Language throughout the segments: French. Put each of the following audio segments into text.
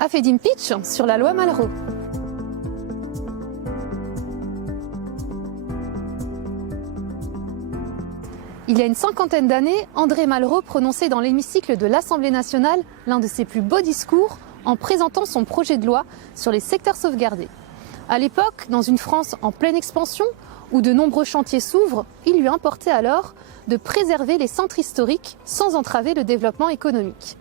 a fait une pitch sur la loi Malraux. Il y a une cinquantaine d'années, André Malraux prononçait dans l'hémicycle de l'Assemblée nationale l'un de ses plus beaux discours en présentant son projet de loi sur les secteurs sauvegardés. À l'époque, dans une France en pleine expansion, où de nombreux chantiers s'ouvrent, il lui importait alors de préserver les centres historiques sans entraver le développement économique.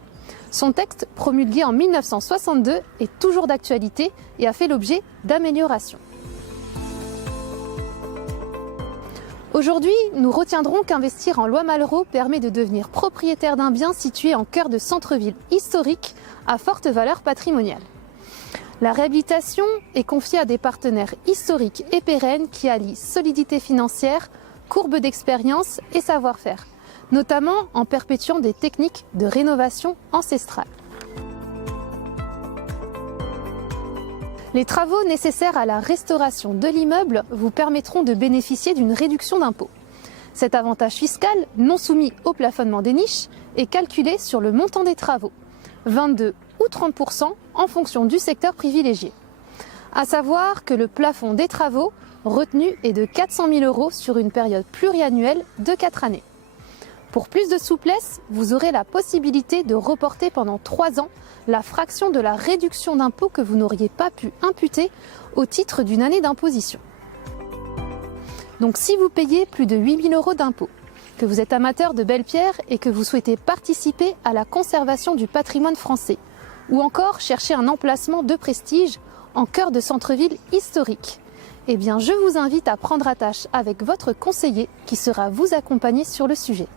Son texte, promulgué en 1962, est toujours d'actualité et a fait l'objet d'améliorations. Aujourd'hui, nous retiendrons qu'investir en loi Malraux permet de devenir propriétaire d'un bien situé en cœur de centre-ville historique à forte valeur patrimoniale. La réhabilitation est confiée à des partenaires historiques et pérennes qui allient solidité financière, courbe d'expérience et savoir-faire, notamment en perpétuant des techniques de rénovation ancestrale. Les travaux nécessaires à la restauration de l'immeuble vous permettront de bénéficier d'une réduction d'impôt. Cet avantage fiscal, non soumis au plafonnement des niches, est calculé sur le montant des travaux, 22 ou 30% en fonction du secteur privilégié. À savoir que le plafond des travaux retenu est de 400 000 € sur une période pluriannuelle de 4 années. Pour plus de souplesse, vous aurez la possibilité de reporter pendant 3 ans la fraction de la réduction d'impôt que vous n'auriez pas pu imputer au titre d'une année d'imposition. Donc si vous payez plus de 8 000 € d'impôt, que vous êtes amateur de belles pierres et que vous souhaitez participer à la conservation du patrimoine français, ou encore chercher un emplacement de prestige en cœur de centre-ville historique, eh bien je vous invite à prendre attache avec votre conseiller qui sera vous accompagner sur le sujet.